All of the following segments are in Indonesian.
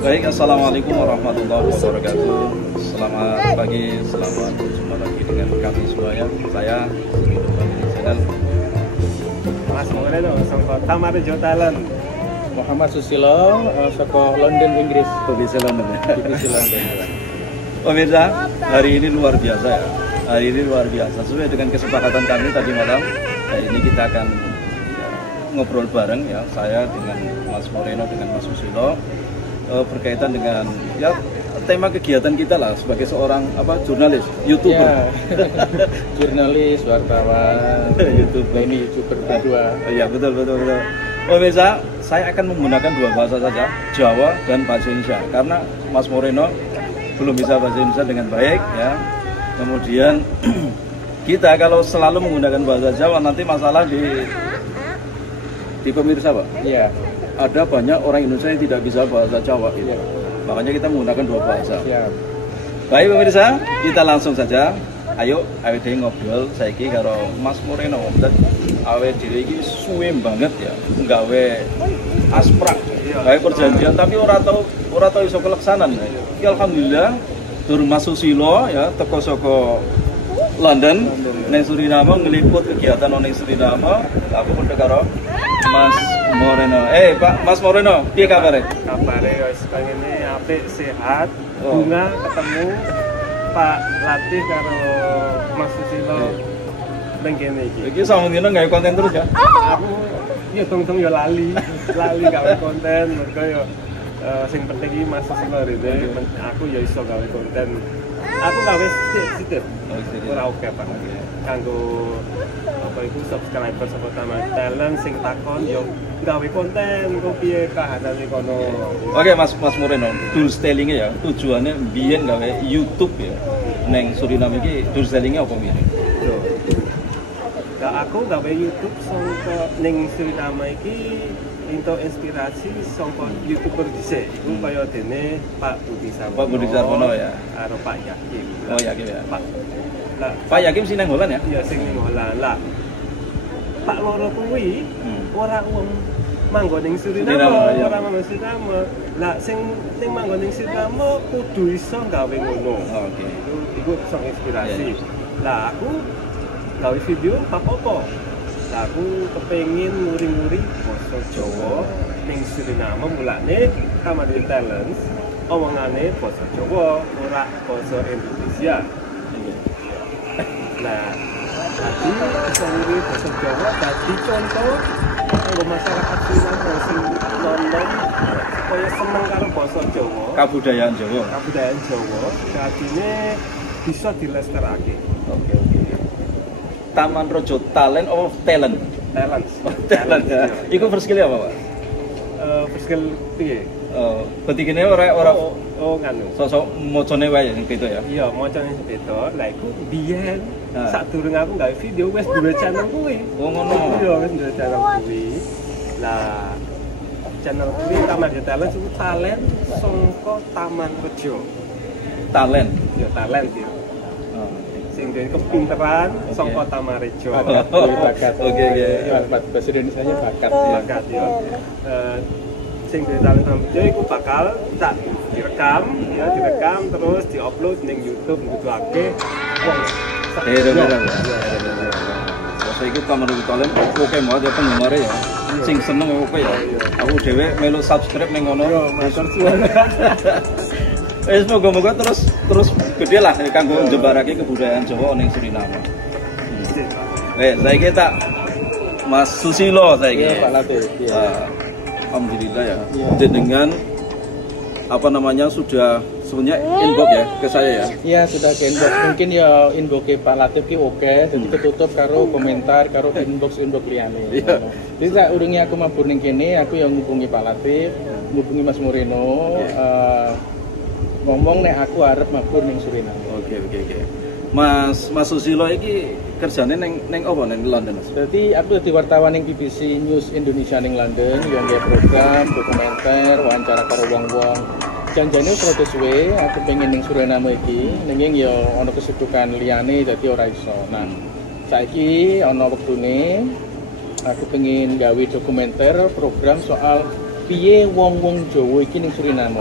Baik, assalamualaikum warahmatullahi wabarakatuh. Selamat pagi, selamat berjumpa lagi dengan kami semua ya. Saya Hidup Family Channel. Mas Moreno, saka Tamarejo Talent. Muhammad Susilo, saka London, Inggris. Divisi London. Divisi London. Pemirsa, hari ini luar biasa ya. Hari ini luar biasa. Sesuai dengan kesepakatan kami tadi malam. Hari ini kita akan ngobrol bareng ya. Saya dengan Mas Moreno dengan Mas Susilo berkaitan dengan ya tema kegiatan kita lah sebagai seorang jurnalis, YouTuber. Ya. Jurnalis, wartawan, YouTuber. Ini YouTuber berdua. Iya, betul. Pemirsa, saya akan menggunakan dua bahasa saja, Jawa dan bahasa Indonesia, karena Mas Moreno belum bisa bahasa Indonesia dengan baik ya. Kemudian kita kalau selalu menggunakan bahasa Jawa nanti masalah di pemirsa, Pak. Iya. Ada banyak orang Indonesia yang tidak bisa bahasa Jawa gitu. Makanya kita menggunakan dua bahasa. Iya. Baik pemirsa, kita langsung saja. Ayo awet dhewe ngobrol saiki karo Mas Moreno. Awet dhewe iki suwe banget ya nggawe asprak. Gawe perjanjian tapi ora tau iso keleksanan. Iki alhamdulillah tur Mas Susilo ya teko saka London neng Suriname ngeliput kegiatan neng Suriname. Aku pun karo Mas Moreno. Pak Mas Moreno, piye kabare? Kabare wis pengene apik, sehat. Bunga ketemu Pak Latif karo Mas Susilo nang kene iki. Iki sampeyan gawe konten terus ya? Aku ya tong-tong ya lali gawe konten mergo ya sing penting iki Mas Susilo rene aku ya iso gawe konten. Aku gawe sithik. Ora oke Pak. Kanggo apa iku subscriber sapa Tamarejo Talent sing takon yo gawe konten kok piye kahanane kono. Oke Mas Moreno, storytelling ya tujuannya biyen gawe YouTube ya. Neng Suriname iki storytelling apa piye? Nah, aku gawe YouTube saka ning Suriname iki untuk inspirasi saka YouTuber dhisik. Iku kaya dene Pak Budi Sarwono. Pak Budi Sarwono ya. Karo Pak Yakim. Oh Yakim ya. Pak Yakim sing nang Holland ya? Iya, sing ning Holland. Lah. Pak loro kuwi ora wong manggon ning Suriname, ora manggon Suriname. Lah sing manggon ning Suriname kudu iso gawe ngono. Oke. Iku iso inspirasi. Lah aku gawe video apa-apa. Lah aku kepengin nguri-nguri basa Jawa ning Suriname mulane Tamarejo Talent omongane basa Jawa ora basa Indonesia. Nah, tadi bisa nguri basa Jawa dadi contoh kanggo masyarakat Suriname sing nonton kaya seneng karo basa Jawa. Kabudayaan Jawa. Kabudayaan Jawa dadine bisa dilesterake. Oke. Tamarejo Talent of Talent. Talent ya. Iku skill apa, Pak? Skill piye? Ketikine ora nganu. sosok mocone wae gitu ya. Iya, mocone beda. Lah iku biyen sadurunge aku gawe video wis duwe channel kuwi. Oh ngono. Iya, wis duwe channel kuwi. Lah channel kuwi Tamarejo Talent iku talent saka Tamarejo. Talent. Ya talent ya. Sing duwe kepinteran saka Tamarejo. Bakat. Oke. Bahasa Indonesianya bakat. Bakat ya. Sing duwe talent Tamarejo iku bakal tak direkam terus diupload ning YouTube nuduhake wong sak. Saya ikut Tamarejo Talent oke banget ya penggemar ya. Sing seneng oke ya. Aku dhewe melu subscribe ning ngono. Matur suwun. Moga-moga terus gede lah kanggo njebarake kebudayaan Jawa ning Suriname. Saiki tak Mas Susilo saiki. Iya, Pak Latif. Alhamdulillah ya. Dengan sudah sebenarnya inbox ya ke saya ya. Iya, sudah ke inbox. Mungkin ya inbox Pak Latif ki oke, jadi ketutup karo komentar karo inbox liyane. Iya. Jadi tak urunge aku mabur ning kene, aku yang ngubungi Pak Latif, ngubungi Mas Moreno, ngomong nek aku arep mabur ning Suriname. Oke. Mas Susilo iki kerjane neng apa neng London Mas? Berarti aku dadi wartawan ning BBC News Indonesia ning London, yang nggih program dokumenter, wawancara karo wong-wong. Janjane wis rada suwe, aku pengen ning Suriname iki, nanging ya ana kesibukan liyane dadi ora iso. Nah, saiki ana wektune aku pengen gawe dokumenter program soal piye wong-wong Jawa iki ning Suriname.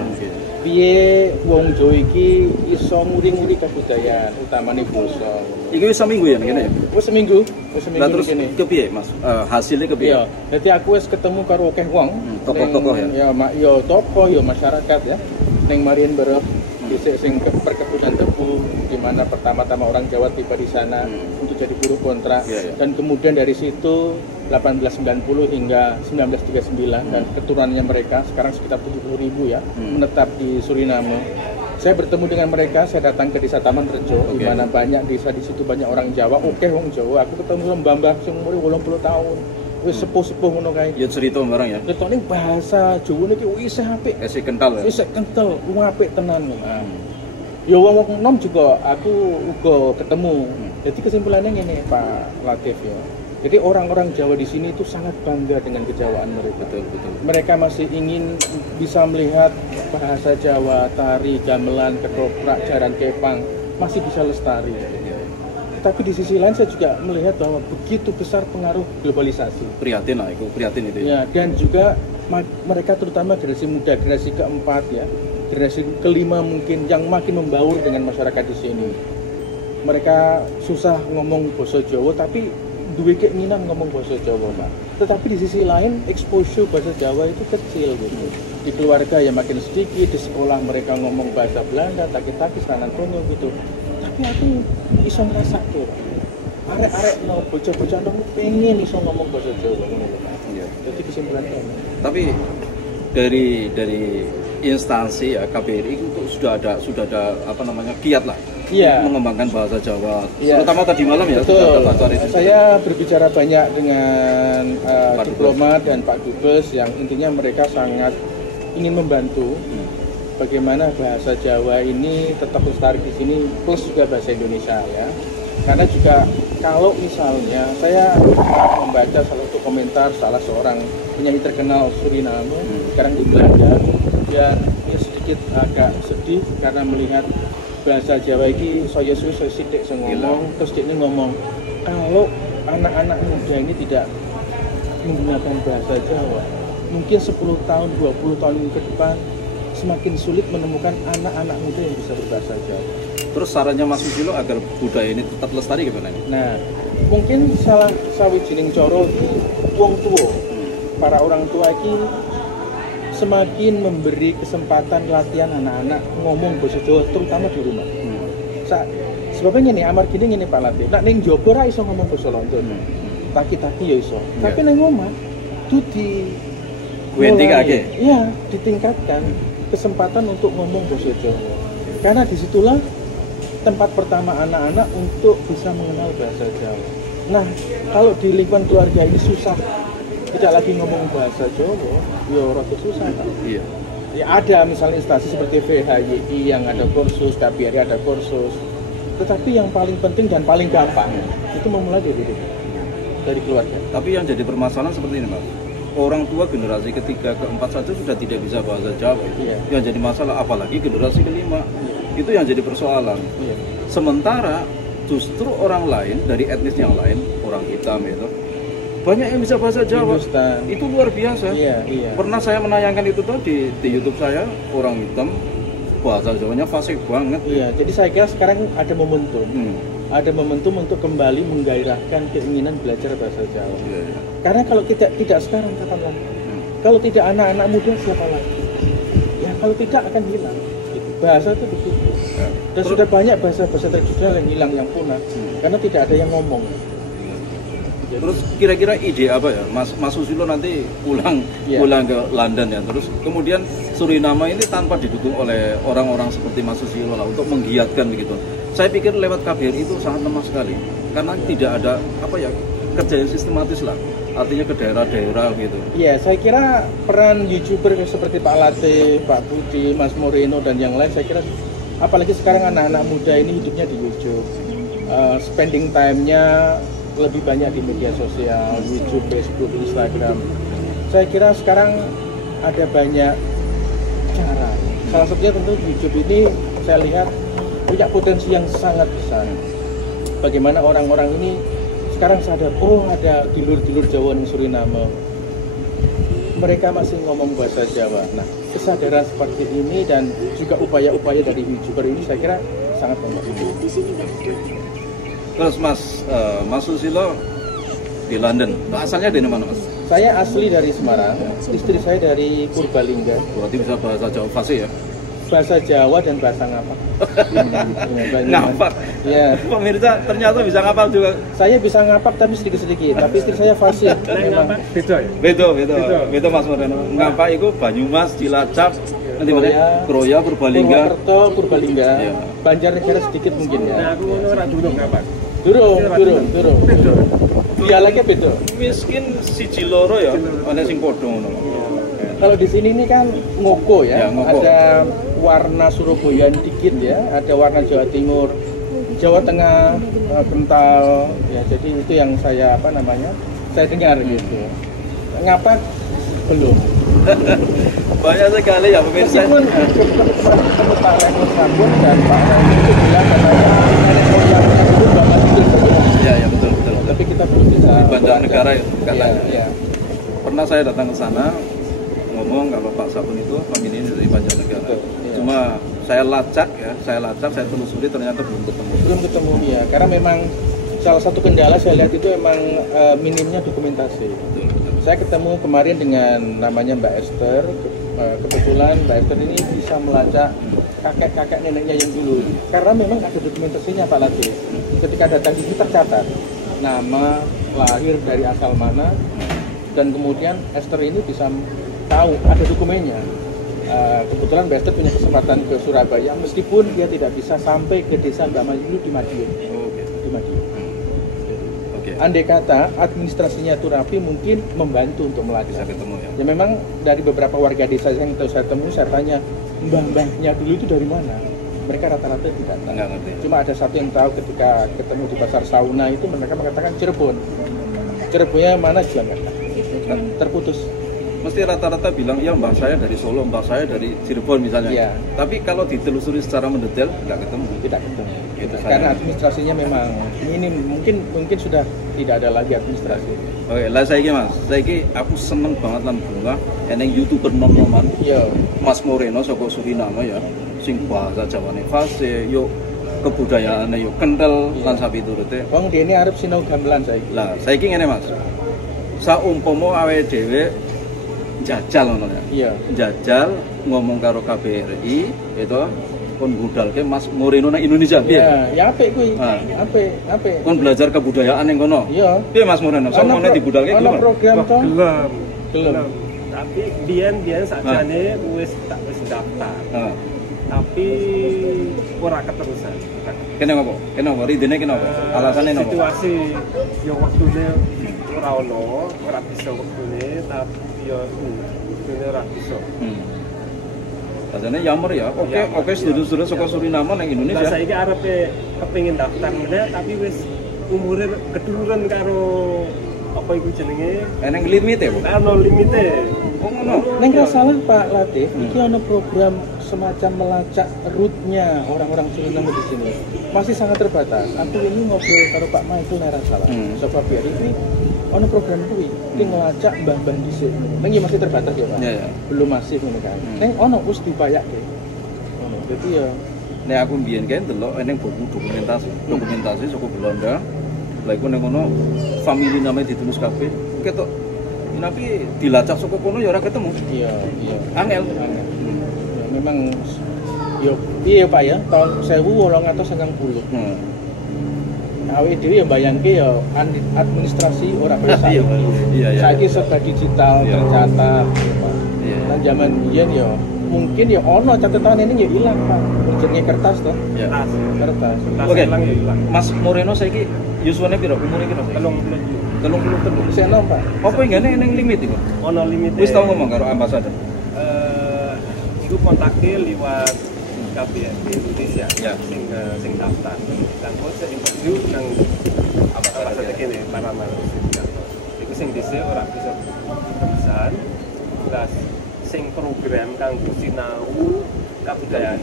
Piye wong Jawa iki iso nguri-nguri kebudayaan, utamane basa. Iki wis seminggu ya ngene ya. Wis seminggu Terus kene. kepiye Mas? Hasilnya kepiye? Iya, dadi aku wis ketemu karo akeh wong, tokoh-tokoh ya. Ya, ya tokoh ya masyarakat ya. Ning Marien Bareh dhisik sing perkebunan tebu di mana pertama-tama orang Jawa tiba di sana untuk jadi buruh kontrak dan kemudian dari situ 1890 hingga 1939 dan keturunannya mereka sekarang sekitar 70.000 ya menetap di Suriname. Saya bertemu dengan mereka, saya datang ke desa Taman Rejo di mana banyak desa di situ banyak orang Jawa. Oke wong Jawa, aku ketemu mbah-mbah sing umure 80 tahun. Wis sepuh-sepuh ngono kae. Ya cerita barang ya. Ceritane bahasa Jawa niki wis apik. Isih kental ya. Wis kental, apik tenan. Ya wong nom juga aku uga ketemu. Jadi kesimpulannya ngene Pak Latif ya. Jadi orang-orang Jawa di sini itu sangat bangga dengan kejawaan mereka. Betul. Mereka masih ingin bisa melihat bahasa Jawa, tari, gamelan, ketoprak, jaran kepang masih bisa lestari. Tapi di sisi lain saya juga melihat bahwa begitu besar pengaruh globalisasi. Prihatin itu ya. Dan juga mereka terutama generasi muda, generasi keempat ya, generasi kelima mungkin yang makin membaur dengan masyarakat di sini. Mereka susah ngomong basa Jawa tapi duwe keinginan ngomong basa Jawa, Pak. Tetapi di sisi lain exposure bahasa Jawa itu kecil gitu. Di keluarga ya makin sedikit, di sekolah mereka ngomong bahasa Belanda, takis-takis kanan kono gitu. Tapi aku iso ngrasake. Arek-arek no bocah-bocah no pengen iso ngomong bahasa Jawa ngono lho, Pak. Iya. Jadi kesimpulannya. Tapi dari instansi ya KBRI itu sudah ada apa namanya kiat lah mengembangkan bahasa Jawa terutama tadi malam ya. Betul. Saya berbicara banyak dengan diplomat dan Pak Dubes yang intinya mereka sangat ingin membantu bagaimana bahasa Jawa ini tetap lestari di sini plus juga bahasa Indonesia ya. Karena juga kalau misalnya saya membaca salah satu komentar salah seorang penyanyi terkenal Suriname sekarang di Belanda dan ini sedikit agak sedih karena melihat bahasa Jawa ini saya sidik ngomong terus dia ngomong kalau anak-anak muda ini tidak menggunakan bahasa Jawa mungkin 10 tahun 20 tahun ke depan semakin sulit menemukan anak-anak muda yang bisa berbahasa Jawa. Terus sarannya Mas Susilo agar budaya ini tetap lestari gimana? Nah, mungkin salah sawijining cara wong tua, para orang tua ini semakin memberi kesempatan latihan anak-anak ngomong bahasa Jawa terutama di rumah. Sebabnya ini amar gini Pak Latif. Nak ning jowo ora iso ngomong basa London. Taki-taki ya iso. Tapi ning omah itu ditingkatkan kesempatan untuk ngomong bahasa Jawa. Karena disitulah tempat pertama anak-anak untuk bisa mengenal bahasa Jawa. Nah, kalau di lingkungan keluarga ini susah, tidak lagi ngomong bahasa Jawa, ya rada susah kan? Iya. Ya ada misalnya instansi seperti VHYI yang ada kursus, KBRI ada kursus. Tetapi yang paling penting dan paling gampang itu memulai dari keluarga. Tapi yang jadi permasalahan seperti ini, Mas. Orang tua generasi ketiga, keempat saja sudah tidak bisa bahasa Jawa. Iya. Yang jadi masalah apalagi generasi kelima. Itu yang jadi persoalan. Iya. Sementara justru orang lain dari etnis yang lain, orang hitam itu banyak yang bisa bahasa Jawa. Itu luar biasa. Iya. Pernah saya menayangkan itu tuh di YouTube saya, orang hitam bahasa Jawanya fasih banget. Iya, jadi saya kira sekarang ada momentum. Ada momentum untuk kembali menggairahkan keinginan belajar bahasa Jawa. Iya. Karena kalau tidak sekarang kapan lagi? Kalau tidak anak-anak muda siapa lagi? Ya kalau tidak akan hilang. Bahasa itu begitu. Dan sudah banyak bahasa-bahasa tradisional yang hilang, yang punah karena tidak ada yang ngomong. Terus kira-kira ide apa ya, Mas Susilo nanti pulang ke London ya, terus kemudian Suriname ini tanpa didukung oleh orang-orang seperti Mas Susilo lah untuk menggiatkan begitu. Saya pikir lewat KBRI itu sangat lemah sekali karena tidak ada kerja yang sistematis lah, artinya ke daerah-daerah gitu. Iya, saya kira peran YouTuber seperti Pak Latif, Pak Budi, Mas Moreno dan yang lain, saya kira apalagi sekarang anak-anak muda ini hidupnya di YouTube, spending time-nya lebih banyak di media sosial, YouTube, Facebook, Instagram. Saya kira sekarang ada banyak cara. Salah satunya tentu YouTube ini saya lihat punya potensi yang sangat besar. Bagaimana orang-orang ini sekarang sadar, oh ada dulur-dulur Jawa di Suriname. mereka masih ngomong bahasa Jawa. Nah, kesadaran seperti ini dan juga upaya-upaya dari YouTuber ini saya kira sangat membantu. Terus Mas Susilo di London, asalnya dari mana Mas? Saya asli dari Semarang, istri saya dari Purbalingga. Berarti bisa bahasa Jawa fasih ya? Bahasa Jawa dan bahasa ngapak. Ngapak? Ya. Pemirsa ternyata bisa ngapak juga. Saya bisa ngapak tapi sedikit-sedikit, tapi istri saya fasih. Ngapak beda ya? Beda Mas Moreno. Ngapak itu Banyumas, Cilacap, nanti mana? Kroya, Purbalingga. Purwokerto, Purbalingga. Iya. Banjarnegara sedikit mungkin ya. Nah, aku ngono ora durung ngapak. Durung. Beda. Dialeknya beda. Miskin siji loro ya, ana sing padha ngono. Kalau di sini ini kan ngoko ya, Ya, ngoko. ada warna Surabaya dikit ya, ada warna Jawa Timur, Jawa Tengah kental, ya jadi itu yang saya saya dengar gitu. Ngapa belum? Banyak sekali ya pemirsa. Meskipun ketemu Pak Reno Sabun dan Pak Reno itu bilang katanya nenek moyangnya dulu Bapak Tidur saja. Ya betul. Tapi kita belum bisa. Di Banjarnegara ya, katanya. Ya. Pernah saya datang ke sana ngomong kalau Pak Sabun itu familinya dari Banjarnegara. Betul, iya. Cuma saya lacak, saya telusuri ternyata belum ketemu. Belum ketemu ya, karena memang salah satu kendala saya lihat itu memang minimnya dokumentasi. Betul. Saya ketemu kemarin dengan namanya Mbak Esther. Kebetulan Mbak Esther ini bisa melacak kakek-kakek neneknya yang dulu. Karena memang ada dokumentasinya Pak Latif. Ketika datang di sini tercatat nama, lahir dari asal mana, dan kemudian Esther ini bisa tahu ada dokumennya. Kebetulan Mbak Esther punya kesempatan ke Surabaya, meskipun dia tidak bisa sampai ke desa Mbak Mayu di Madiun. Di Madiun. Oke. Andai kata administrasinya itu rapi, mungkin membantu untuk melacak. Bisa ketemu ya. Ya memang dari beberapa warga desa yang saya temui, saya tanya mbah-mbahnya dulu itu dari mana. Mereka rata-rata tidak tahu. Enggak ngerti. Cuma ada satu yang tahu ketika ketemu di pasar Sauna itu mereka mengatakan Cirebon. Cirebonnya mana juga nggak tahu. Terputus. Mesti rata-rata bilang ya mbah saya dari Solo, mbah saya dari Cirebon misalnya. Iya. Tapi kalau ditelusuri secara mendetail nggak ketemu. Tidak ketemu. Gitu, Karena saya. administrasinya memang ini mungkin sudah tidak ada lagi administrasi. Oke, lah saiki Mas, saiki aku seneng banget lan bunga eneng YouTuber nom-noman Iya. Mas Moreno saka Suriname ya. Sing bahasa Jawane fasih, yo kebudayaane yo kental lan sapi turute. Wong dene arep sinau gamelan saiki. Lah, saiki ngene Mas. Saumpama awake dhewe jajal ngono ya. Iya. Jajal ngomong karo KBRI itu kon budalke Mas Moreno nang Indonesia piye? Ya apik kuwi. Ah. Apik. Kon belajar kebudayaan ning kono. Iya. Piye Mas Moreno? Soalnya dibudalke Ono gimana? program toh? Gelem. Tapi biyen sakjane wis daftar. Heeh. Tapi ora keterusan. Kenapa? Kenapa? Ridene kenapa? Alasannya kenapa? Situasi yo waktune ora ono, ora bisa waktune, tapi yo waktune ora bisa. Rasanya yamer ya. Oke, sedulur-sedulur saka Suriname nang Lah Indonesia. saiki arepe kepengin daftar meneh tapi wis umure keduren karo apa iku jenenge? Eneng limit ya, Bu? Ono limite. Oh, ngono. Neng ra salah Pak Latif, iki ana program semacam melacak rootnya orang-orang Suriname di sini. Masih sangat terbatas. Aku ini ngobrol karo Pak Michael neng ra salah. Sebab biar ini ana program kuwi, iki ngelacak mbah-mbah dhisik. Neng ya masih terbatas ya, Pak. Iya. Belum masif ngono kan. Neng ono wis dipayake. Ngono. Dadi ya Nek aku mbiyen kan delok eneng buku dokumentasi saka Belanda. Lah iku ning kono famili namanya ditulis kabeh. Ketok tapi dilacak saka kono ya ora ketemu. iya. Angel. Ya, memang yo piye Pak ya, tahun 1890. Awake dhewe ya bayangke ya administrasi ora bisa. Iya. Saiki serba digital, Iya. tercatat, Pak. Iya. Nah, zaman biyen ya mungkin ya ono catatan ini ya hilang Pak. Jenenge kertas toh. Iya. Kertas. Oke. Hilang ya hilang. Mas Moreno saiki yuswane piro? Umure piro? 30. Bisa enom Pak. Apa enggane eneng limit iku? Ono limite. Wis tau ngomong karo ambasador. Iku kontaknya liwat KBRI Indonesia. Ya. Sing daftar. Dan kok saya interview nang apa kene para manusia. Iku sing dhisik ora bisa perusahaan. Plus sing program kanggo sinau kabudayaan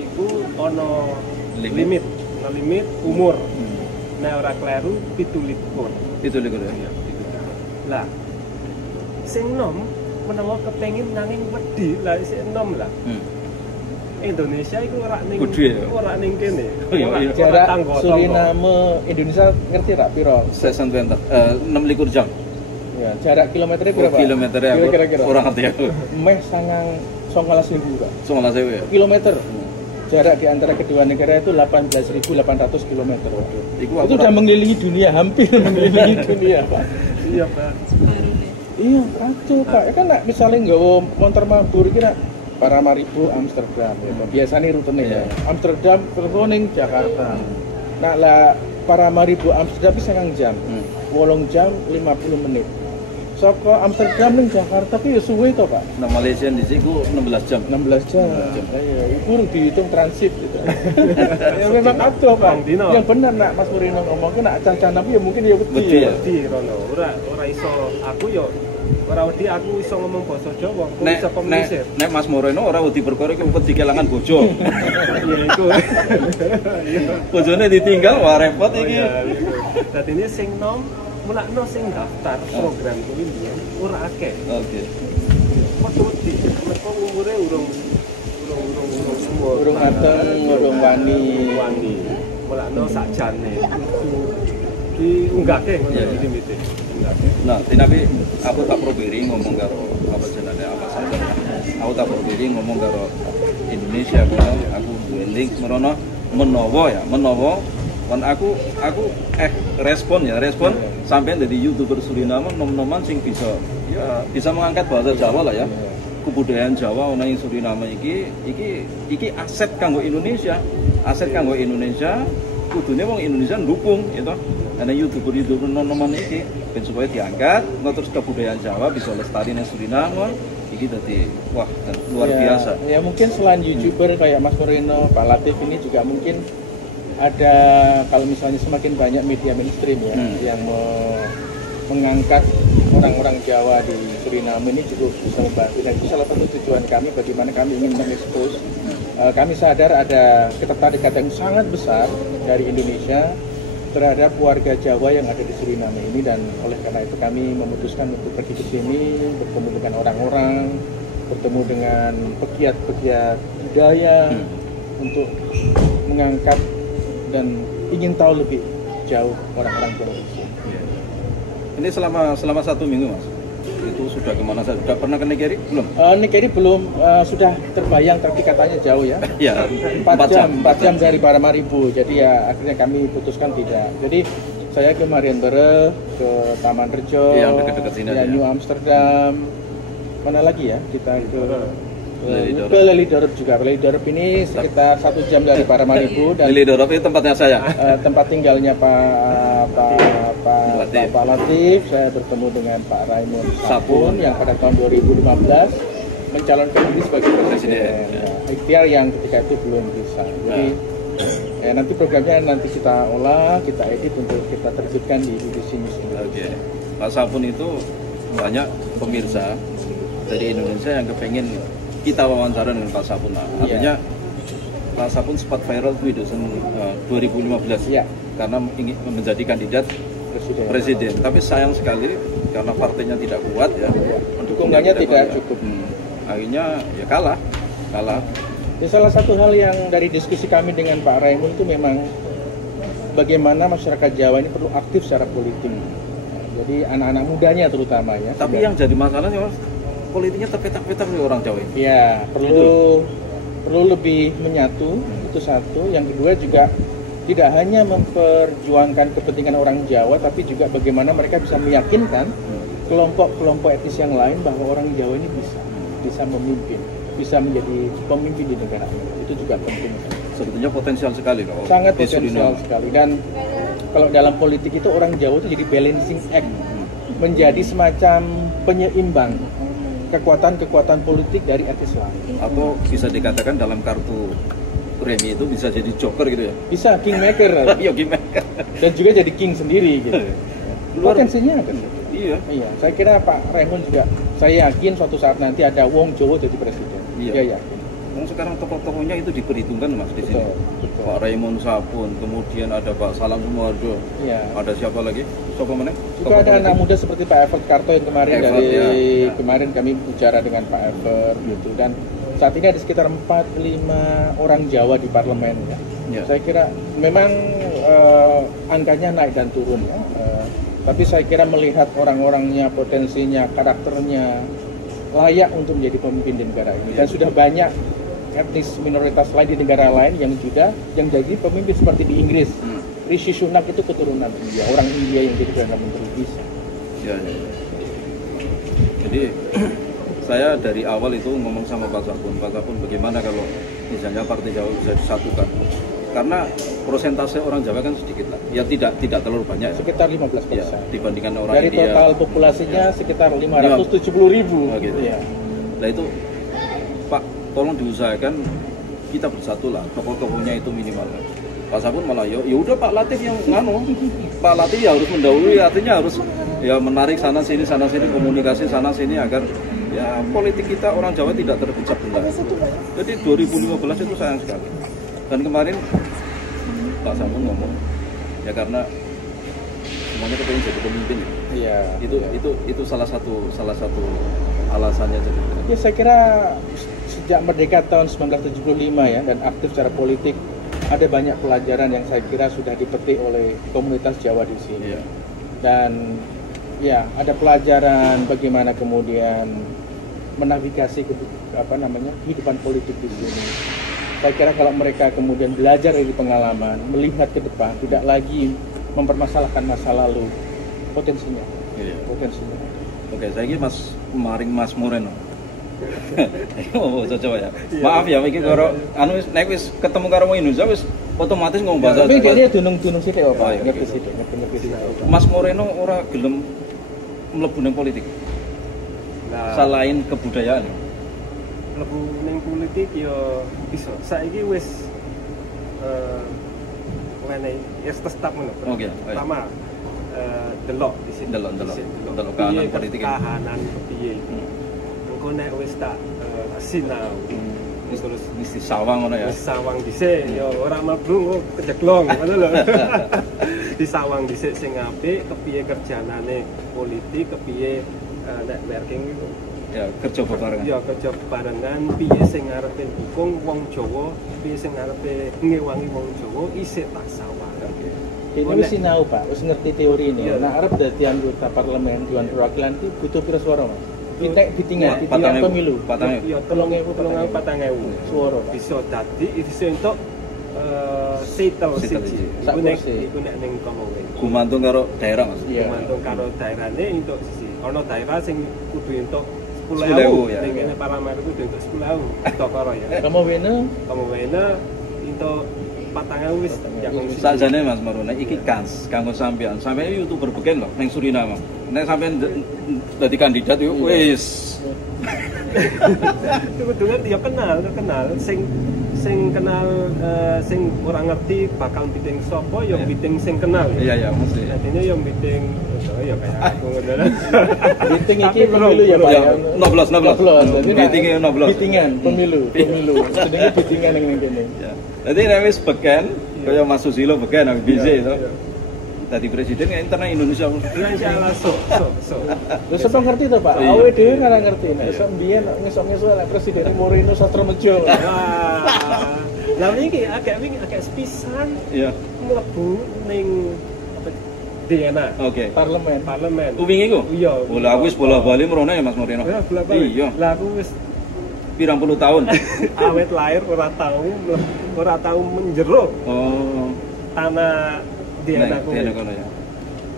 iku ono limit umur. Nah ora kleru 17. Itu lho ya. Lah sing nom menawa kepengin nanging wedi lah isih enom lah. Indonesia itu ora ning kene. Jarak Suriname Indonesia ngerti tak piro? 26 jam. Ya, jarak kilometernya berapa? Kilometernya kira-kira kurang ngerti aku. Meh sangang 19.000 Pak. 19.000 ya. Kilometer. Jarak di antara kedua negara itu 18.800 km. Itu udah mengelilingi dunia, hampir mengelilingi dunia, Pak. Iya, Pak. Iya, kacau, Pak. Ya kan misalnya nggawa montor mabur kira Paramaribo Amsterdam gitu. Biasanya rutenya ya. Amsterdam terus Jakarta. Nah lah Paramaribo Amsterdam bisa 9 jam. 8 jam 50 menit. Soko Amsterdam ning Jakarta tapi ya suwe to, Pak. Nah, Malaysia di situ 16 jam. 16 jam. Iya, itu dihitung transit gitu. Ya memang atuh, Pak. Yang benar nak Mas Murino ngomong nak cancan tapi ya mungkin ya wedi rono. Ora iso aku yo ora wedi aku iso ngomong basa Jawa, aku iso komunikasi. Nek Mas Moreno ora wedi perkara iki wedi kelangan bojo. Iya iku. Bojone ditinggal wah repot iki. Dadi ini sing nom mulakno sing daftar program kuwi mbiyen ora akeh. Oke. Padha wedi, mergo umure urung mateng, urung wani. Mulakno sakjane. Diunggahke ngono limite. Nah, tapi aku tak probiri ngomong karo apa jenenge apa saja. Aku tak probiri ngomong karo Indonesia aku duwe link menawa kon aku respon sampai dari YouTuber Suriname nom-noman sing bisa mengangkat bahasa Jawa lah ya. Kebudayaan Jawa ana ing Suriname iki aset kanggo Indonesia. Aset kanggo Indonesia kudune wong Indonesia ndukung gitu. Karena YouTuber nom-noman iki ben supaya diangkat, terus kebudayaan Jawa bisa lestari nang Suriname. Iki dadi wah luar biasa. Ya mungkin selain YouTuber kayak Mas Moreno, Pak Latif ini juga mungkin ada kalau misalnya semakin banyak media mainstream ya yang mengangkat orang-orang Jawa di Suriname ini cukup bisa membantu dan itu salah satu tujuan kami bagaimana kami ingin mengekspos. Kami sadar ada ketertarikan yang sangat besar dari Indonesia terhadap warga Jawa yang ada di Suriname ini dan oleh karena itu kami memutuskan untuk pergi ke sini bertemu dengan orang-orang, bertemu dengan pegiat-pegiat budaya untuk mengangkat dan ingin tahu lebih jauh orang-orang Jawa. Ini selama 1 minggu Mas, itu sudah kemana saja? Sudah pernah ke Negeri? Belum? Negeri belum, sudah terbayang tapi katanya jauh ya. Iya. 4 jam dari Paramaribo, jadi ya akhirnya kami putuskan tidak. Jadi saya ke Marienbere, ke Taman Rejo, yang dekat-dekat sini ya, New Amsterdam, mana lagi ya kita ke Lelydorp juga. Lelydorp ini sekitar 1 jam dari Paramaribo dan Lelydorp itu tempatnya saya. Tempat tinggalnya Pak Latif. Saya bertemu dengan Pak Raymond Sapun yang pada tahun 2015 mencalonkan diri sebagai presiden. Ikhtiar yang ketika itu belum bisa. Jadi nanti programnya nanti kita olah, kita edit untuk kita terbitkan di BBC News Indonesia. Pak Sapun itu banyak pemirsa dari Indonesia yang kepengen kita wawancara dengan Pak Sapun. Artinya Pak Sapun sempat viral di 2015 karena ingin menjadi kandidat presiden. Tapi sayang sekali karena partainya tidak kuat ya. Dukungannya tidak cukup. Akhirnya ya kalah. Ya, salah satu hal yang dari diskusi kami dengan Pak Raymond itu memang bagaimana masyarakat Jawa ini perlu aktif secara politik. Jadi anak-anak mudanya terutama ya. Tapi yang jadi masalahnya Mas, politiknya terpetak-petak nih orang Jawa ini. Ya, perlu lebih menyatu, itu satu. Yang kedua juga tidak hanya memperjuangkan kepentingan orang Jawa, tapi juga bagaimana mereka bisa meyakinkan kelompok-kelompok etnis yang lain bahwa orang Jawa ini bisa memimpin, bisa menjadi pemimpin di negara ini. Itu juga penting. Sebetulnya potensial sekali kalau sangat potensial sekali. Dan kalau dalam politik itu orang Jawa itu jadi balancing act, menjadi semacam penyeimbang kekuatan-kekuatan politik dari etnis lain. Atau bisa dikatakan dalam kartu premi itu bisa jadi joker gitu ya? Bisa, kingmaker. Iya, kingmaker. Dan juga jadi king sendiri gitu. Potensinya ada. Iya. Saya kira Pak Raymond juga, saya yakin suatu saat nanti ada Wong Jowo jadi presiden. Iya. Dia yakin. Sekarang tokoh-tokohnya itu diperhitungkan Mas di sini. Betul. Pak Raymond Sapun, kemudian ada Pak Salam Sumarjo. Iya. Ada siapa lagi? Sopo meneh? Juga ada anak muda seperti Pak Evert Karto yang kemarin Evert, ya. kemarin kami bicara dengan Pak Evert gitu, dan saat ini ada sekitar 4-5 orang Jawa di parlemen ya. Ya. Saya kira memang angkanya naik dan turun ya. Tapi saya kira melihat orang-orangnya, potensinya, karakternya layak untuk menjadi pemimpin di negara ini. Dan sudah banyak etnis minoritas lain di negara lain yang jadi pemimpin seperti di Inggris. Rishi Sunak itu keturunan India, orang India yang jadi Perdana Menteri bisa. Ya. Jadi saya dari awal itu ngomong sama Pak Sabun bagaimana kalau misalnya Partai Jawa bisa disatukan? Karena persentase orang Jawa kan sedikit lah, ya tidak terlalu banyak. Sekitar 15%. Ya, dibandingkan orang dari India. Total populasinya ya. Sekitar 570.000. Oh, gitu. Ya. Nah itu Pak, tolong diusahakan kita bersatu lah, tokoh-tokohnya itu minimal. Pak Sabun malah ya udah Pak Latif yang nganu. Pak Latif ya harus mendahului, artinya harus ya menarik sana sini komunikasi sana sini agar ya politik kita orang Jawa tidak terpecah belah. Jadi 2015 itu sayang sekali. Dan kemarin Pak Sabun ngomong ya karena semuanya kepengen jadi pemimpin. Iya. Itu salah satu alasannya jadi. Ya saya kira sejak merdeka tahun 1975 ya dan aktif secara politik, ada banyak pelajaran yang saya kira sudah dipetik oleh komunitas Jawa di sini. Iya. Dan ya ada pelajaran bagaimana kemudian menavigasi kehidupan politik di sini. Saya kira kalau mereka kemudian belajar dari pengalaman, melihat ke depan, tidak lagi mempermasalahkan masa lalu, potensinya. Iya. Potensinya. Oke, saya ini Mas Moreno. Oh, coba ya. Maaf ya, iki karo nek wis ketemu karo wong Indonesia wis otomatis ngomong bahasa. Tapi dia dunung sithik Pak. Oh, iya, Ngerti gitu. sithik. Mas Moreno ora gelem mlebu ning politik. Nah, Selain kebudayaan. mlebu ning politik ya iso. Saiki wis tetap ngono. Oke, Pertama delok di sini. Delok kahanan politik. Kahanan piye. Engko nek wis tak sinau. Terus Mesti sawang ngono ya. wis sawang dhisik ya ora mlebu kejeglong ngono lho. Disawang dhisik sing apik, kepiye kerjanane politik, kepiye networking itu. Ya, kerja bebarengan. Ya kerja bebarengan, piye sing ngarepe dukung wong Jawa, piye sing ngarepe ngewangi wong Jawa isih tak sawang. Ini wis sinau Pak, wis ngerti teori ini. Iya. Nah, arep dadi anggota parlemen Dewan Perwakilan itu butuh pira suara, Mas? Ditinggal pemilu. 4.000. Ya 3.000 suara. Pak. Bisa dadi iso entuk setel siji. Sak kursi. Iku nek ning Commonwealth. Gumantung karo daerah, Mas. Iya. Gumantung karo daerahne entuk siji. Ana daerah sing kudu entuk 10.000, 10.000 ya. ning kene parlemen kudu entuk 10.000 Tokoro ya. Kamu wene Commonwealth entuk 4.000 wis jakung siji. Sakjane Mas Maruna iki kans kanggo sampean. Sampeyan YouTuber beken lho ning Suriname. Nek sampeyan dadi kandidat yo wis. Kebetulan dia kenal sing kenal sing ora ngerti bakal bidding sapa ya bidding sing kenal. Iya mesti. Jadinya yang bidding ya kayak aku ngono. Biting iki pemilu ya Pak. Ya, 16. Bitingnya 16. Bitingan pemilu. Sedenge bitingan ning kene. Ya. Dadi nek wis beken kaya Mas Susilo beken nang BJ to. Dadi presiden ya internet Indonesia. Insyaallah so. Lho sampe ngerti to Pak? Iya. Awe dhewe ora ngerti. Nek iso mbiyen ngesok-ngesok lek presiden Moreno Sastromejo. Lah iki agak sepisan Iya. mlebu ning apa DNA. Oke. Parlemen. Wingi ku? Iya. Bola aku wis bola-bali merono ya Mas Moreno. Ya, bola-bali. Iya. Lah aku wis Pirang puluh tahun. awet lahir ora tahu menjero Oh. tanah DNA ku. Dia kono ya.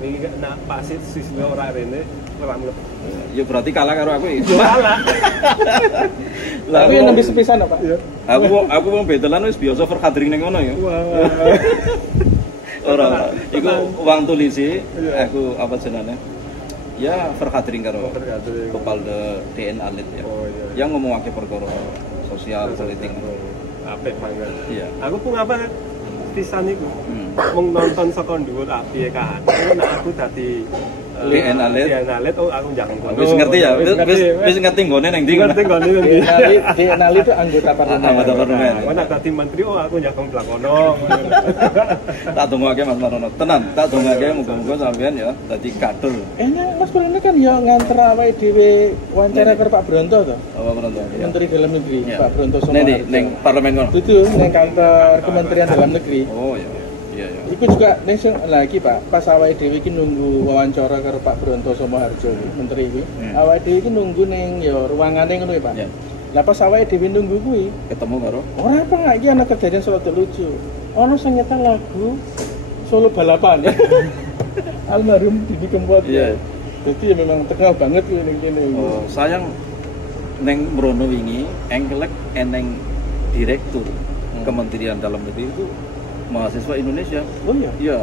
Iki nak pasit siswa ora rene ora mlebu. Ya berarti kalah karo aku. Yo kalah. Lah Tapi yang lebih sepisan Pak. Iya. aku wong bedelan wis biasa vergadering ning ngono ya. Wah. Ora. Iku uang tulisi Iya. aku apa jenenge? Ya vergadering karo Vergadering. kepala DN Alit ya. Oh iya. Yang ngomongake perkara sosial politik. Apik banget. Iya. Aku pun apa pisan iku. Hmm. Mung nonton saka dhuwur apiye kahan. Nek aku dadi DNA Lit. DNA Lit aku jangan kono. Wis ngerti ya. Wis ngerti nggone nang ndi. Ngerti nggone nang ndi. DNA itu anggota parlemen. Anggota parlemen. Aku nak dadi menteri aku jangan pelakono. Tak dongake Mas Marono. Tenan, tak dongake muga-muga sampean ya dadi kader. Mas Marono kan ya nganter awake dhewe wawancara karo Pak Bronto to. Apa Bronto? Menteri Dalam Negeri, Pak Bronto Ning parlemen kono. Itu ning kantor Kementerian Dalam Negeri. Oh iya. Iya ya. Iku juga lagi Pak, pas awake dhewe iki nunggu wawancara karo Pak Bronto Somoharjo, menteri iki. Awake dhewe iki nunggu ning ya ruangane ngono ya, Pak. Lah pas awake dhewe nunggu kuwi, Ketemu karo ora apa nggak iki ana kejadian solo lucu. Ono sing nyetel lagu Solo Balapan. Almarhum Didi Kempot. Iya. Jadi ya memang terkenal banget ini kene. Oh, sayang neng Mrono wingi engkelek eneng direktur Kementerian Dalam Negeri itu mahasiswa Indonesia. Oh iya. Iya.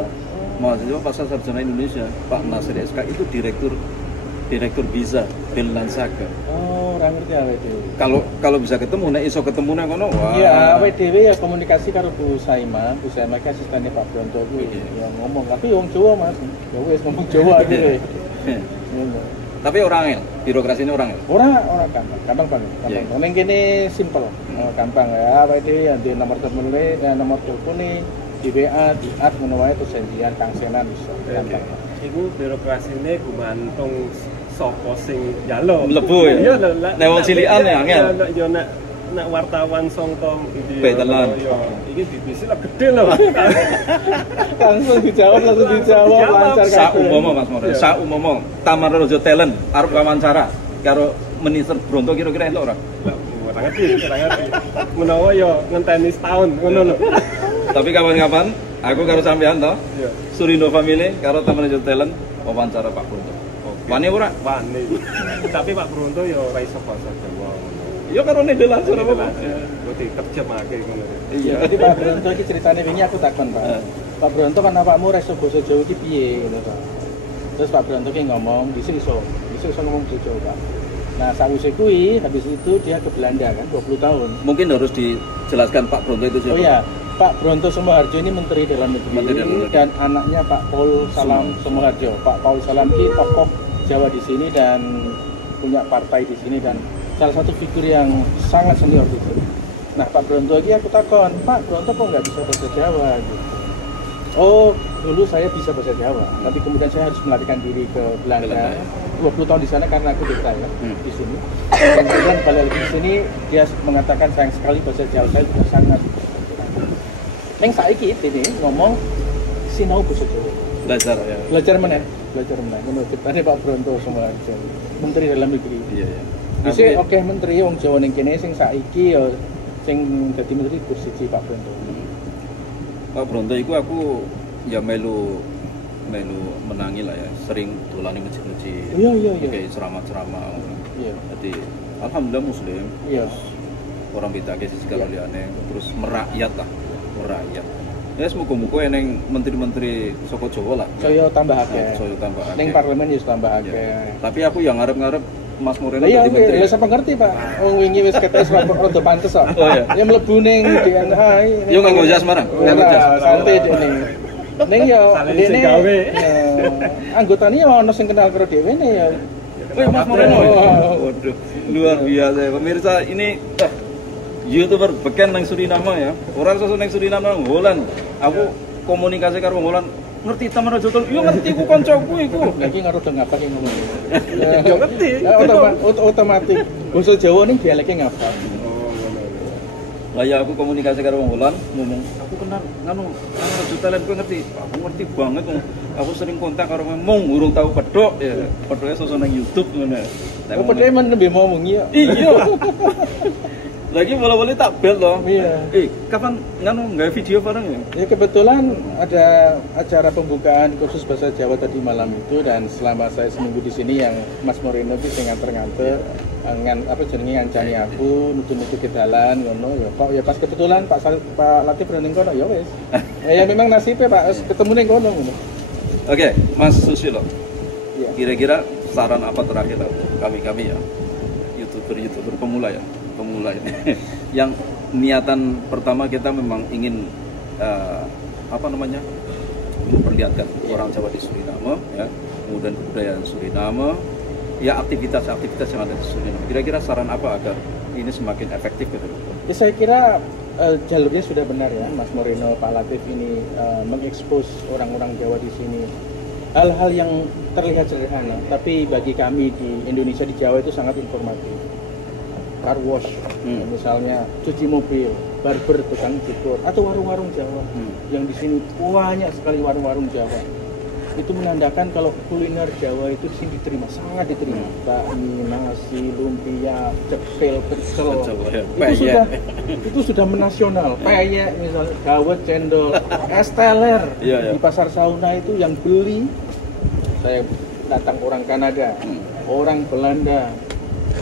Mahasiswa Pasca Sarjana Indonesia, Pak Nasir SK itu direktur bisa Delnan Saga. Oh, ora ngerti awake dhewe. Kalau bisa ketemu nek iso ketemu nang kono. Wah. Iya, awake dhewe ya komunikasi karo Bu Saima ki asistennya Pak Bronto kuwi ya ngomong, tapi wong Jawa Mas. Ya wis ngomong Jawa dhewe. Tapi orang angel, birokrasi ini orang angel. Ora gampang banget. Gampang. Ning kene simpel, gampang ya. Awake dhewe ya di nomor telepone di WA, di add ngono wae terus janjian kangsenan iso. Gampang. Iku birokrasine gumantung sapa sing njaluk. Mlebu ya. Iya, nek wong cilikan ya angel. Yo nek wartawan songtong iki. Betelan. Yo, iki BBC lah gede lho. Langsung dijawab lancar kabeh. Saumpama Mas Moro, saumpama Tamara Rojo Talent arep wawancara karo Minister Bronto kira-kira entuk ora? Ora ngerti. Menawa yo ngenteni setahun ngono lho. Tapi kapan-kapan aku karo sampean to. Iya. Surindo Family karo Tamara Rojo Talent wawancara Pak Bronto. Wani ora? Wani. Tapi Pak Bronto yo ora iso basa Jawa. Ya karo nek delan ora apa-apa. Berarti kerja make ngono. Iya. Jadi Pak Bronto iki ceritane wingi aku takon, Pak. Pak Bronto kan awakmu ora iso basa Jawa iki piye ngono to. Terus Pak Bronto ki ngomong, dhisik iso ngomong basa Jawa, Pak. Nah, sausé kuwi habis itu dia ke Belanda kan 20 tahun. Mungkin harus dijelaskan Pak Bronto itu siapa? Oh iya, Pak Bronto Somoharjo ini Menteri Dalam Negeri dan anaknya Pak Paul Salam Somoharjo. Pak Paul Salam ini tokoh Jawa di sini dan punya partai di sini dan salah satu figur yang sangat senior di sini. Nah, Pak Bronto ini aku takon, Pak Bronto kok nggak bisa bahasa Jawa gitu. Oh, dulu saya bisa bahasa Jawa, tapi kemudian saya harus melatihkan diri ke Belanda. 20 tahun di sana karena aku desa ya, di sini. Dan kemudian balik lagi di sini, dia mengatakan sayang sekali bahasa Jawa saya sudah sangat. Neng saiki ini ngomong sinau bahasa Jawa. Belajar ya. Belajar mana? Menurut kita Pak Bronto Somoharjo, Menteri Dalam Negeri. Iya ya. Bisa oke menteri wong Jawa ning kene sing saiki ya sing dadi menteri kursi Pak Bronto. Pak Bronto itu aku ya melu menangi lah ya, sering dolan ning masjid-masjid. Iya. Kayak ceramah-ceramah. Iya. Jadi alhamdulillah muslim. Iya. Orang bedake sisi karo liyane terus merakyat. Ya semoga-moga eneng menteri-menteri saka Jawa lah. Saya tambah akeh. Ning parlemen ya tambah akeh. Tapi aku yang ngarep-ngarep Mas Moreno iya, jadi menteri. Iya, siapa ngerti Pak. Wong wingi wis ketes rada pantes kok. Oh iya. Ya mlebu ning DNA. Yo nganggo jas marang. Nganggo jas. Santai dene. Ning yo dene anggotane yo ono sing kenal karo dhewene ya. Oh, Mas Moreno. Waduh, luar biasa. Pemirsa, ini YouTuber beken nang Suriname ya. Orang sosok nang Suriname nang Holland. Aku komunikasi karo Holland ngerti Tamara Jotol, yo ngerti ku kancaku iku. Lagi ngaruh ngapa ki ngomong. Yo ngerti. Otomatis. Basa Jawa ning dialeke ngapa. Lah ya aku komunikasi karo wong Holland, ngomong, aku kenal nganu Tamara Jotol ku ngerti. Aku ngerti banget. Aku sering kontak karo mung urung tahu pedhok ya. Pedhoke sosok nang YouTube ngono. Oh, pedhoke men nembe ngomong iya. Iya. Lagi boleh-boleh tak bel loh. Iya. Kapan nganu nggak video bareng ya? Ya kebetulan ada acara pembukaan kursus bahasa Jawa tadi malam itu dan selama saya seminggu di sini yang Mas Moreno itu sing nganter-nganter ngancani aku nutu-nutu ke dalan ngono ya kok ya pas kebetulan Pak Latif ning kono ya wis. Ya memang nasibnya Pak ketemu ning kono ngono. Oke, Mas Susilo. Iya. Kira-kira saran apa terakhir kami ya? YouTuber pemula ini. Yang niatan pertama kita memang ingin memperlihatkan orang Jawa di Suriname ya, kemudian kebudayaan Suriname, ya aktivitas-aktivitas yang ada di Suriname. Kira-kira saran apa agar ini semakin efektif gitu? Ya, saya kira jalurnya sudah benar ya, Mas Moreno, Pak Latif ini mengekspos orang-orang Jawa di sini. Hal-hal yang terlihat sederhana, tapi bagi kami di Indonesia, di Jawa itu sangat informatif. Car wash, misalnya cuci mobil, barber, tukang cukur, atau warung-warung Jawa. Yang di sini banyak sekali warung-warung Jawa. Itu menandakan kalau kuliner Jawa itu di sini diterima, sangat diterima. Bakmi, nasi, lumpia, cepil, pecel. Itu sudah menasional. Peyek misalnya, dawet, cendol, es teler. Di pasar Sauna itu yang beli, saya datang orang Kanada, orang Belanda,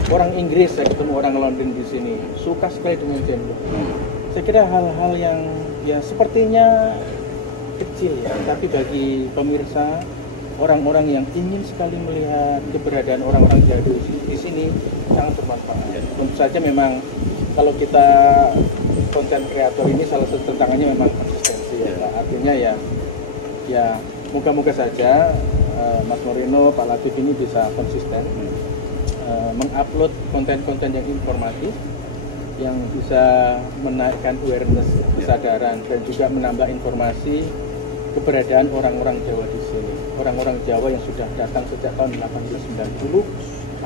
orang Inggris, saya ketemu orang London di sini, suka sekali dengan cendol. Saya kira hal-hal yang ya sepertinya kecil ya, tapi bagi pemirsa, orang-orang yang ingin sekali melihat keberadaan orang-orang Jawa di sini sangat bermanfaat. Tentu saja memang kalau kita konten kreator ini salah satu tantangannya memang konsistensi ya. Artinya ya moga-moga saja Mas Moreno, Pak Latif ini bisa konsisten mengupload konten-konten yang informatif, yang bisa menaikkan awareness, kesadaran, dan juga menambah informasi keberadaan orang-orang Jawa di sini. Orang-orang Jawa yang sudah datang sejak tahun 1890,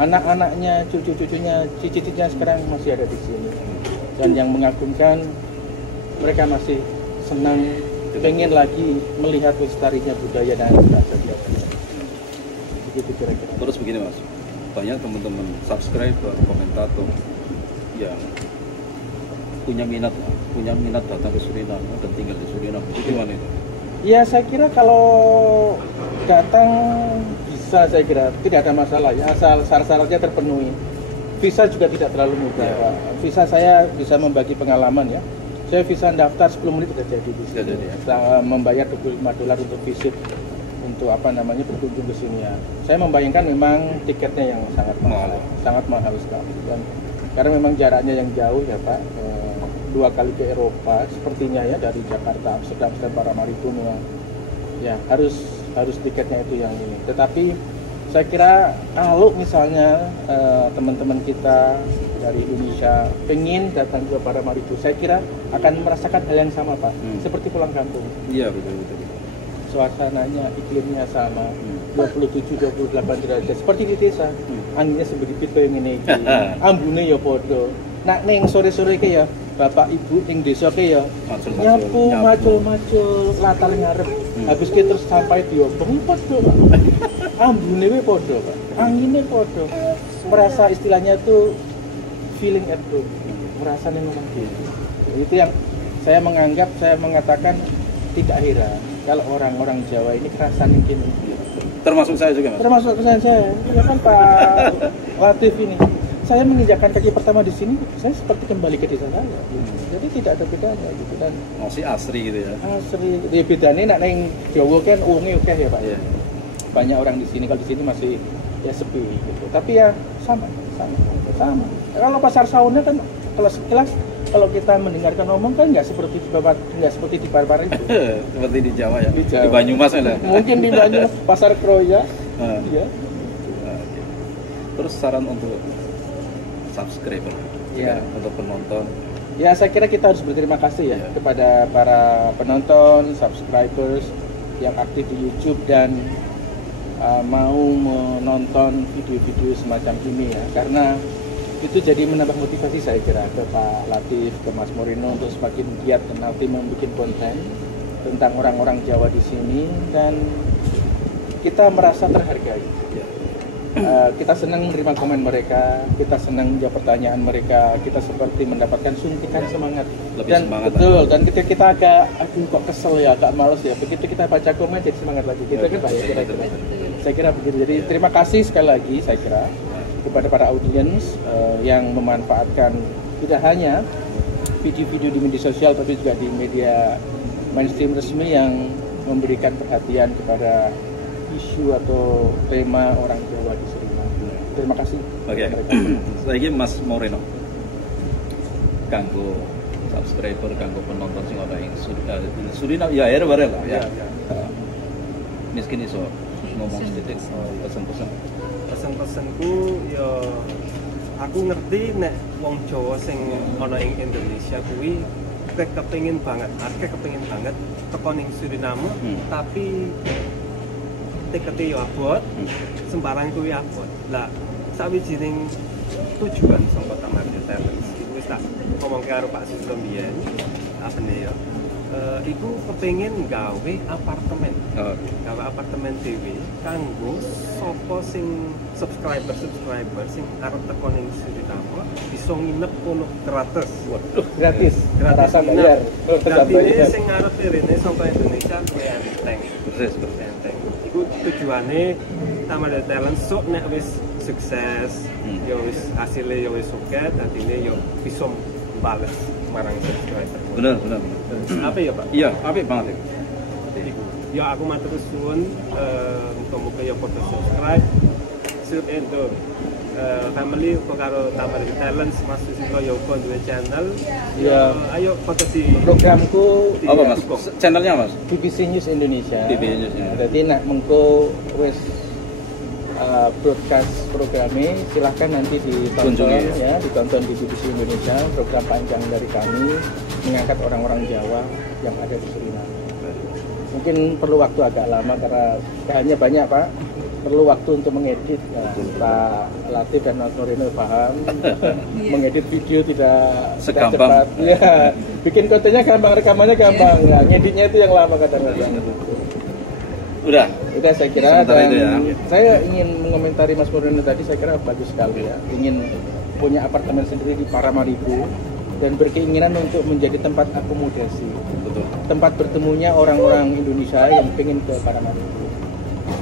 anak-anaknya, cucu-cucunya, cicit-cicitnya sekarang masih ada di sini. Dan yang mengagumkan, mereka masih senang, pengen lagi melihat lestarinya budaya dan bahasa Jawa. Begitu kira-kira. Terus begini Mas, banyak teman-teman subscriber, komentator yang punya minat datang ke Suriname dan tinggal di Suriname. Itu gimana itu? Ya, saya kira kalau datang bisa, saya kira tidak ada masalah ya, asal syarat-syaratnya terpenuhi. Visa juga tidak terlalu mudah, Pak. Visa saya bisa membagi pengalaman ya. Saya visa daftar 10 menit sudah jadi di sini. Saya membayar $25 untuk visit, untuk berkunjung ke sini ya. Saya membayangkan memang tiketnya yang sangat mahal sekali. Dan karena memang jaraknya yang jauh ya Pak, 2 kali ke Eropa sepertinya ya, dari Jakarta, Amsterdam, Paramaribo memang ya harus tiketnya itu yang ini. Tetapi saya kira kalau misalnya teman-teman kita dari Indonesia pengen datang ke Paramaribo, saya kira akan merasakan hal yang sama Pak, seperti pulang kampung. Iya betul. Suasananya, iklimnya sama, 27-28 derajat seperti di desa. Anginnya sedikit kayak ngene iki. Ambune ya padha. Nak ning sore-sore ke ya bapak ibu ning desa ke ya nyapu macul-macul latar ngarep. Habis ki terus sampai diobong padha. Ambune we padha, Pak. Anginnya padha. Merasa istilahnya itu feeling at home. Merasanya memang gitu. Itu yang saya mengatakan tidak heran kalau orang-orang Jawa ini kerasan gini. Termasuk saya juga Mas. Termasuk saya. Ya kan Pak Latif ini. Saya menginjakkan kaki pertama di sini, saya seperti kembali ke desa saya. Jadi tidak ada bedanya gitu kan. Masih asri gitu ya. Asri. Ya bedanya nak neng Jawa kan uangnya oke ya Pak. Yeah. Banyak orang di sini, kalau di sini masih ya sepi gitu. Tapi ya sama. Kalau pasar Sauna kan kalau sekilas kalau kita mendengarkan ngomong kan nggak seperti di Parpar itu. Seperti di Jawa ya. Di Banyumas ya. Mungkin di Banyumas, Pasar Kroya. Ya. Terus saran untuk subscriber, untuk penonton. Ya, saya kira kita harus berterima kasih ya kepada para penonton, subscribers yang aktif di YouTube dan mau menonton video-video semacam ini ya, karena itu jadi menambah motivasi saya kira ke Pak Latif, ke Mas Moreno untuk semakin giat dan nanti membuat konten tentang orang-orang Jawa di sini, dan kita merasa terhargai. Kita senang menerima komen mereka, kita senang menjawab pertanyaan mereka, kita seperti mendapatkan suntikan semangat. Lebih semangat. Betul, dan ketika kita agak kok kesel ya, agak males ya, begitu kita baca komen jadi semangat lagi. Kita kan banyak kira-kira. Saya kira begitu. Jadi terima kasih sekali lagi saya kira kepada para audiens yang memanfaatkan tidak hanya video-video di media sosial tapi juga di media mainstream resmi yang memberikan perhatian kepada isu atau tema orang Jawa di Suriname. Terima kasih. Oke. Lagi Mas Moreno. Kanggo subscriber, kanggo penonton sing ana ing Suriname ya bareng lah ya. Miskin iso ngomong sedikit pesan-pesan. Pesan-pesanku ya aku ngerti nek wong Jawa sing ana ing Indonesia kuwi kepengin banget teko ning Suriname tapi tikete yo abot, sembarang kuwi abot. Lah sawijining tujuan saka Tamarjo Talents iku wis tak ngomong karo Pak Susilo mbiyen apane ya. Iku kepengin gawe apartemen. Gawe apartemen dhewe kanggo sapa sing subscriber sing arep teko ning Suriname bisa nginep kono gratis. Waduh, gratis. Rasa bayar. Jadi sing arep rene saka Indonesia kuwi enteng. Persis. Enteng. Iku tujuane Tamarjo Talents sok nek wis sukses, ya wis hasilnya ya wis oke, dadine ya bisa bales marang subscriber. Bener. Apa ya Pak? Iya, apik banget. Ya aku matur suwun, muga-muga ya padha subscribe. Sur endo family uga karo Tamarjo Talents Mas Susilo ya uga duwe channel. Ya ayo padha di programku apa Mas? Channelnya Mas? BBC News Indonesia. BBC News. Jadi nek mengko wis broadcast programnya silahkan nanti ditonton ya, ditonton di BBC Indonesia, program panjang dari kami mengangkat orang-orang Jawa yang ada di Suriname. Mungkin perlu waktu agak lama karena bahannya banyak Pak, perlu waktu untuk mengedit ya. Pak Latif dan Mas Moreno paham mengedit video tidak cepat ya, bikin kontennya gampang, rekamannya gampang ya, ngeditnya itu yang lama kadang-kadang. Udah saya kira, dan itu ya. Saya ingin mengomentari Mas Moreno tadi, saya kira bagus sekali ya, ingin punya apartemen sendiri di Paramaribo dan berkeinginan untuk menjadi tempat akomodasi. Betul. Tempat bertemunya orang-orang Indonesia yang ingin ke Paramaribo.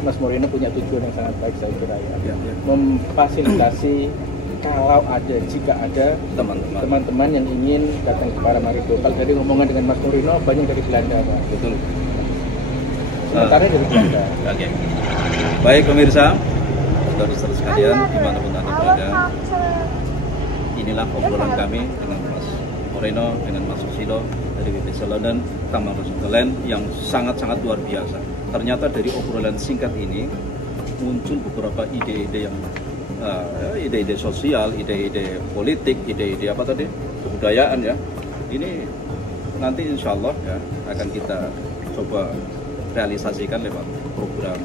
Mas Moreno punya tujuan yang sangat baik saya kira ya. Memfasilitasi kalau ada, jika ada teman-teman yang ingin datang ke Paramaribo. Kalau tadi ngomongan dengan Mas Moreno banyak dari Belanda Pak. Betul. Sementara dari Belanda. Oke. Baik pemirsa, saudara-saudara sekalian dimanapun anda berada, inilah obrolan kami dengan Mas Moreno, dengan Mas Susilo dari BBC London, Tamarjo Talents yang sangat-sangat luar biasa. Ternyata dari obrolan singkat ini muncul beberapa ide-ide yang ide-ide sosial, ide-ide politik, ide-ide apa tadi, kebudayaan ya. Ini nanti insya Allah ya akan kita coba realisasikan lewat program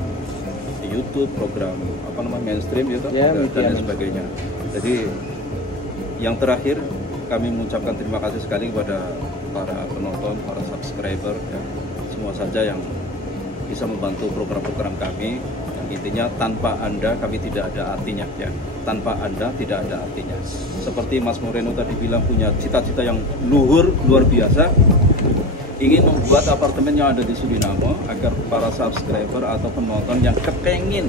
di YouTube, program apa namanya mainstream gitu ya, dan lain sebagainya. Jadi yang terakhir kami mengucapkan terima kasih sekali kepada para penonton, para subscriber ya, semua saja yang bisa membantu program-program kami. Yang intinya tanpa Anda kami tidak ada artinya ya. Tanpa Anda tidak ada artinya. Seperti Mas Moreno tadi bilang punya cita-cita yang luhur, luar biasa. Ingin membuat apartemen yang ada di Suriname agar para subscriber atau penonton yang kepengen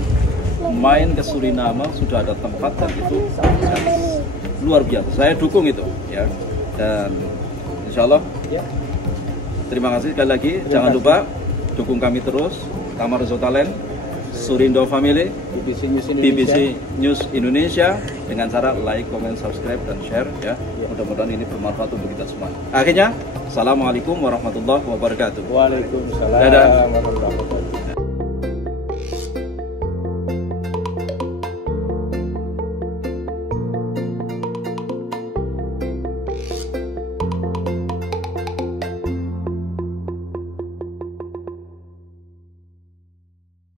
main ke Suriname sudah ada tempat dan itu luar biasa. Saya dukung itu ya. Dan insya Allah ya. Terima kasih sekali lagi. Jangan lupa dukung kami terus, Tamarjo Talents, Surindo Family, BBC News Indonesia dengan cara like, comment, subscribe dan share ya. Mudah-mudahan ini bermanfaat untuk kita semua. Akhirnya, assalamualaikum warahmatullahi wabarakatuh. Waalaikumsalam warahmatullahi wabarakatuh.